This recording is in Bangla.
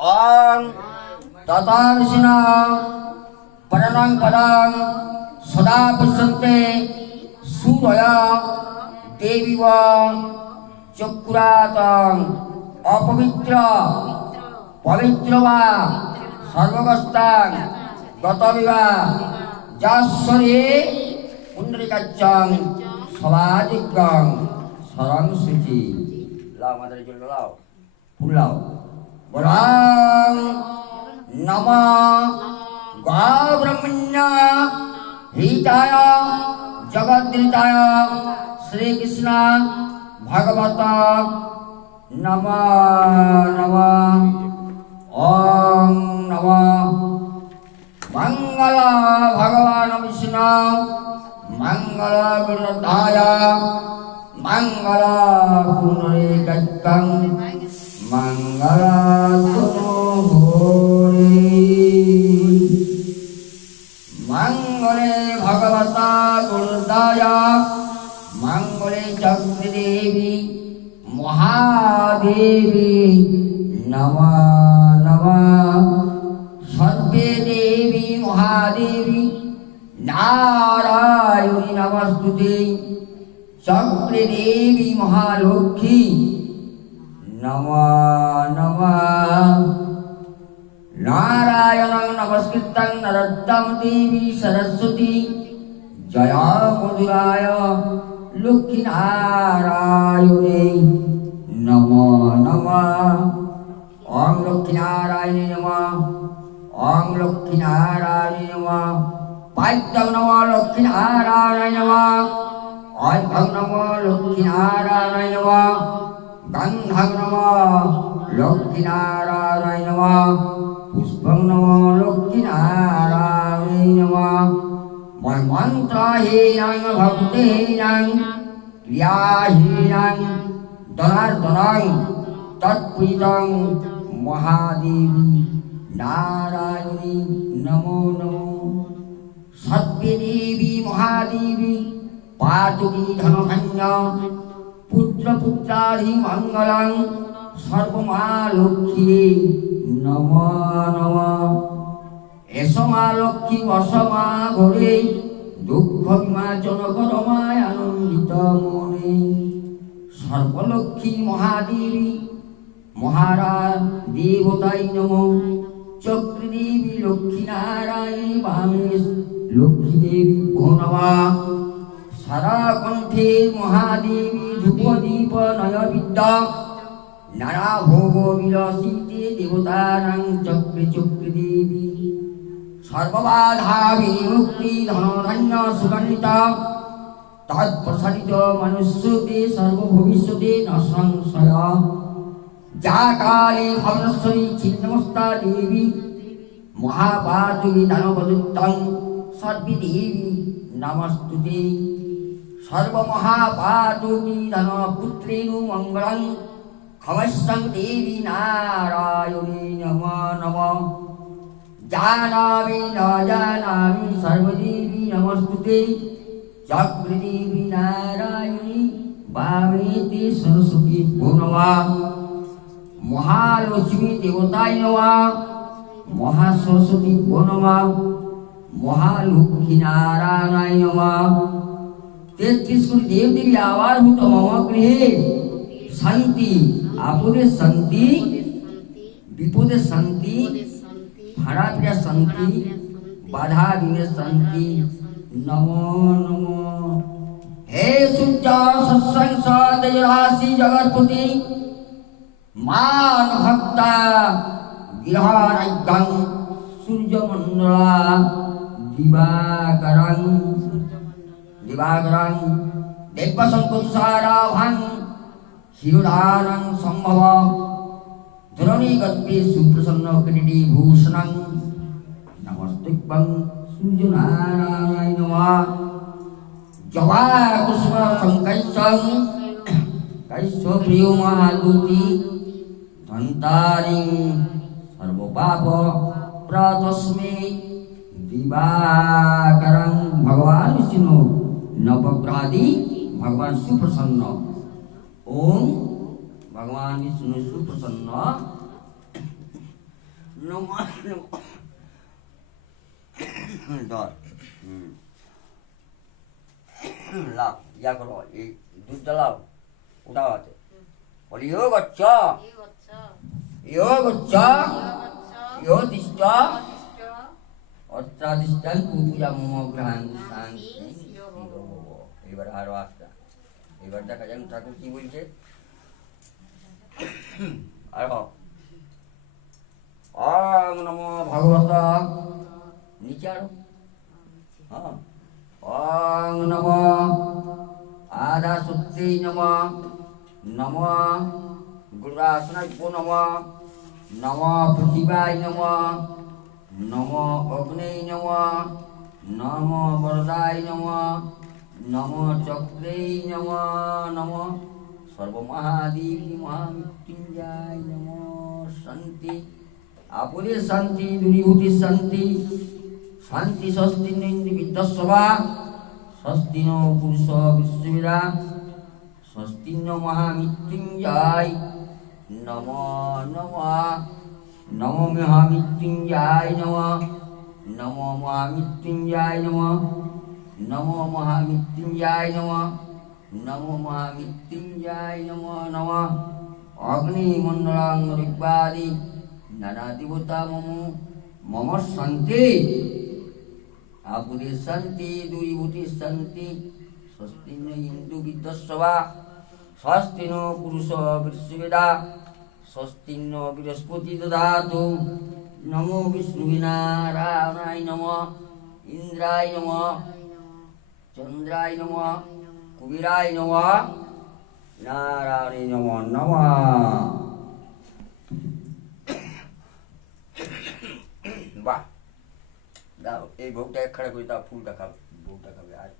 Om Tatarishina Paranang Padang Sada Pusante Suraya Deviva Chakratang Apavitra Pavitrava Sarvagastang Gataviva Jasari Undrikachang Savadikang Sarang Suci Lau Madari Jul Lau Pulau Barang Nama Gabrahmanya Hitaya Jagadritaya Sri Krishna Bhagavata Nama Nama Om Nama Mangala Bhagavana Vishnu Mangala Gunadhaya Mangala Punarikatang Mangala Sunuhori Mangale Bhagavata Gunadhaya Mangale Chakridevi Mahadevi Nama Nama Sarve Devi Mahadevi Narayani Namastuti Chakri Devi Mahalokhi Nama Nama Narayanang Namaskritam Narattam Devi Saraswati Jaya Madhuraya Lokhi Narayani Nama Nama Om Lokhi Narayani Nama Om Lokhi Narayani Nama Paitang Nama Lokhi Narayani Nama Aitang Nama Lokhi Narayani Nama Gandhang Nama Lokhi Narayani Nama Puspang Nama Lokhi Narayani Nama Mai Mantra Hinang Bhakti Hinang Kriya Hinang Danar Danang Tat Pujitang Mahadevi Narayani Namo Namo Satya Devi Mahadevi Patuki Dhanakanya Putra Putrari Mangalang Sarvama Lokhi Nama Nama Esama Lokhi Vasama Gore Dukha Vimachana Karamaya Anandita Mone Sarva Lokhi Mahadevi Mahara Devatai Namo Chakri Devi Lokhi Narayani Bhames Lokhi Devi Bhonava Sara Kanthe Mahadevi Dhupadeepa Naya Vidya Nara Bhogo Vilasite Devatarang Chakri Chakri Devi Sarvabadha Vinukti Dhanadhanya Sugandita Tad Prasadita Manusyate Sarva Bhavishyate Nasangsaya Jakali Bhavanaswari Chinnamasta Devi Mahabharati Dhanavaduttam Sarvi Devi Namastuti Sarva Mahabharati Dhanaputrenu Mangalam Kamasyam Devi Narayani Nama Nama Janami Najanami Sarva Devi Namastute Chakri Devi Narayani Bhaveti Saraswati Purnava Mahalakshmi Devatai Nama Mahasaraswati Purnava Mahalokhi Narayani Nama 33 কোটি দেব দেবী আবার হুত মম গৃহে শান্তি আপদে শান্তি বিপদে শান্তি ভাড়া পিড়া শান্তি বাধা দিনে শান্তি নমো নমো হে সূর্য সৎসংস তেজরাশি জগৎপতি মান ভক্তা গৃহারাজ্ঞং সূর্যমণ্ডলা দিবাকরং Divagarang Devasangkutsarabhang Hirudanang Sambhava Dharani Gatpi Suprasanna Kridhi Bhushanang Namastikbang Sunjanarayana Nama Java Kusuma Sankaisang Kaisya Priyumahaduti Dhantaring Sarvapapa Pratasmi Divagarang Bhagavan Vishnu Navagradi Bhagavan Suprasanna Om Bhagavan Vishnu Suprasanna নমঃ ধর লাও ইয়া করো এই দুধটা লাও উঠাও হাতে বলি ইয়ো গচ্ছ ইয়ো গচ্ছ ইয়ো তিষ্ঠ অত্রাদিষ্টান পূজা মম গ্রহণ শান্তি এবার আরো আস্তে এবার দেখা যাক ঠাকুর কি বলছে আরো ওম নমো ভগবত নিচে আরো হ্যাঁ ওম নমো আদা সত্যি নমো নমো গুরাসনায় নমো নমো পৃথিবায় নমো নমো অগ্নেয় নমো নমো বরদায় নমো নমো চক্রেই নমো নমো সর্বমহাদেবী মহামৃত্যুঞ্জয় নমো শান্তি আপুরে শান্তি দূরীভূতি শান্তি শান্তি স্বস্তি ইন্দ্র বিদ্যস্বা স্বস্তি নো পুরুষ বিশ্ববিরা স্বস্তি ন মহামৃত্যুঞ্জয় নমো নমো নমো মহামৃত্যুঞ্জয় নমো নমো মহামৃত্যুঞ্জয় নমো নমো মহামৃত্যুঞ্জয় নমো নমো মহামৃত্যুঞ্জয় নমো নমো অগ্নিমণ্ডলং ঋগ্বাদি নানা দেবতা মম শান্তি আপুরে শান্তি দূরীভূতি শান্তি স্বস্তি ন ইন্দু বিদ্যস্বা স্বস্তি ন পুরুষ বৃষবেদা স্বস্তি ন বৃহস্পতি দদাতু নমো বিষ্ণুবিনারায়ণায় নমঃ ইন্দ্রায় নমঃ চন্দ্রায় নমঃ কুবিরায় নমঃ নারায়ণায় নমো নমঃ বাহ দাও এই ভোগটা এক খাড়া করে দাও ফুলটা খাবে ভোগটা খাবে আর